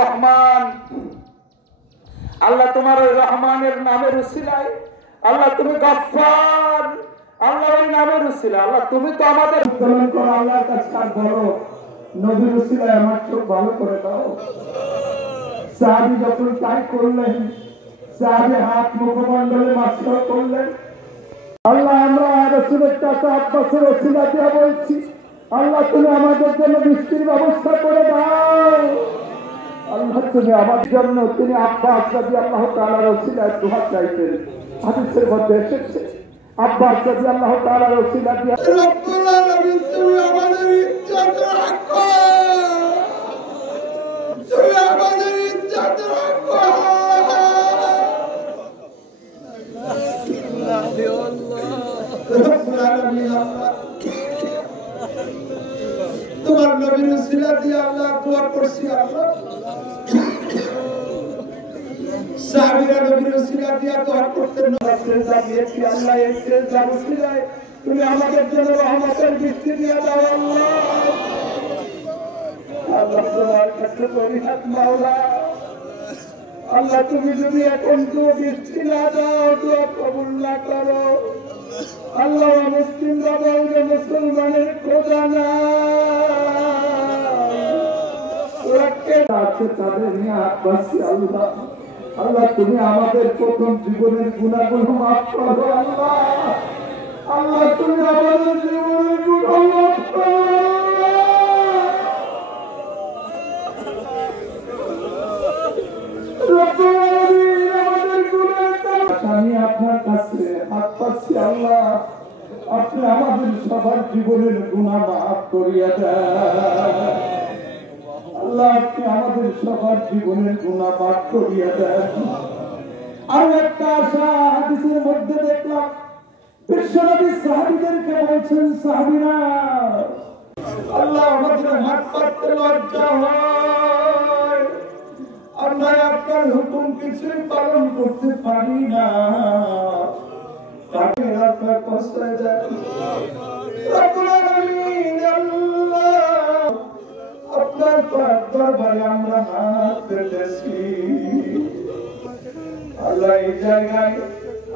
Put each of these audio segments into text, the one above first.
রহমান। আল্লাহ তোমার ওই রহমানের নামের উসিলায়, আল্লাহ তুমি গফফার, আল্লাহ ওই নামের উসিলা, আল্লাহ তুমি তো আমাদের উত্তোলন করো। আল্লাহর কাছে আর বড় নবীর উসিলায় আমার চোখ ভালো করে দাও। সাহাবী যখন তাই করলেন, সাহাবী হাত মুখমণ্ডলে মাসরত করলেন। আল্লাহ আমরা রাসূলের চাচা আব্বাসের উসিলা দিয়ে বলছি, আল্লাহ তুমি আমাদের জন্য বৃষ্টির ব্যবস্থা করে দাও। আল্লাহ তুমি আমাদের জন্য, তিনি আব্বাস রাদিয়াল্লাহু তাআলার উসিলায় দোয়া চাইতেন। হাদিসের মধ্যে এসেছে আব্বাস রাদিয়াল্লাহু তাআলার উসিলা দিয়ে রব্বুল আলামিন তুমি আমাদের ইজ্জত রাখো, তুমি আমাদের ইজ্জত রাখো। রব্বুল আলামিন তোমার নবীর উসিলা দিয়ে আল্লাহ দোয়া করছি। আল্লাহ সাহাবীরা নবীর উসিলা দিয়ে দোয়া করতেন, জানিয়েছি আল্লাহ এই সেজদার উসিলায় তুমি আমাদের জন্য রহমতের বৃষ্টি দিয়ে দাও। আল্লাহ আল্লাহ তোমার কাছে পরিহাত মাওলা, আল্লাহ তুমি যদি এখন তো বৃষ্টি না দাও, দোয়া কবুল না করো, আল্লাহ মুসলিমরা বলবে মুসলমানের খোদা না আছে, তাদের নিয়ে আব্বাসী। আল্লাহ আল্লাহ তুমি আমাদের প্রথম জীবনের গুনাহগুলো মাফ করো। আল্লাহ আল্লাহ তুমি আমাদের জীবনের গুনাহ মাফ করো। আমি আপনার কাছে হাত পাচ্ছি, আল্লাহ আপনি আমাদের সবার জীবনের গুনাহ মাফ করিয়া দেন। আল্লাহ আপনি আমাদের সবার জীবনের গুনাহ মাফ করিয়া দেন। আর একটা আশা হাদিসের মধ্যে দেখলাম, বিশ্বনবী সাহাবীদেরকে বলছেন, সাহাবীরা আল্লাহ আমাদের হাত পাততে লজ্জা হয়, আমরা আপনার হুকুম কিছুই পালন করতে পারি না, তাকে আপনার কষ্ট যায়। রব্বুল আলামিন আল্লাহ আপনার দরবারে আমরা হাত পেতেছি। আল্লাহ এই জায়গায়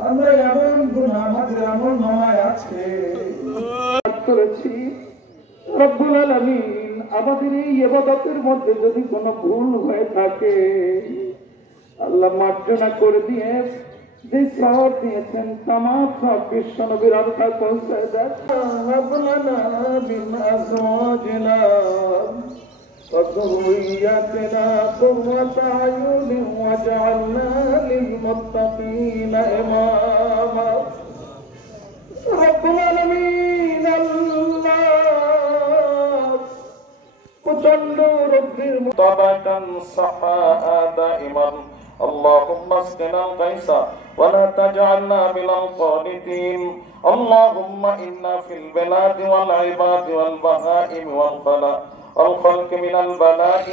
আমরা এমন গুনাহ আমাদের এমন নামায় আছে করেছি, রব্বুল আলামিন আমাদের এই ইবাদতের মধ্যে যদি কোনো ভুল হয়ে থাকে আল্লাহ মার্জনা করে দিয়ে যে সওয়াব দিয়েছেন তামাম সব বিশ্ব নবীর আওতায় পৌঁছায় দেন। রব্বানা বিমা আজওয়াজিনা وذريتنا قرة أعين واجعلنا للمتقين إماما। رب العالمين الله প্রচন্ড রৌদ্রের طبعا صحاء دائما اللهم اسقنا الغيث ولا تجعلنا من القانطين اللهم إنا في البلاد والعباد والبهائم والخلق من البلاء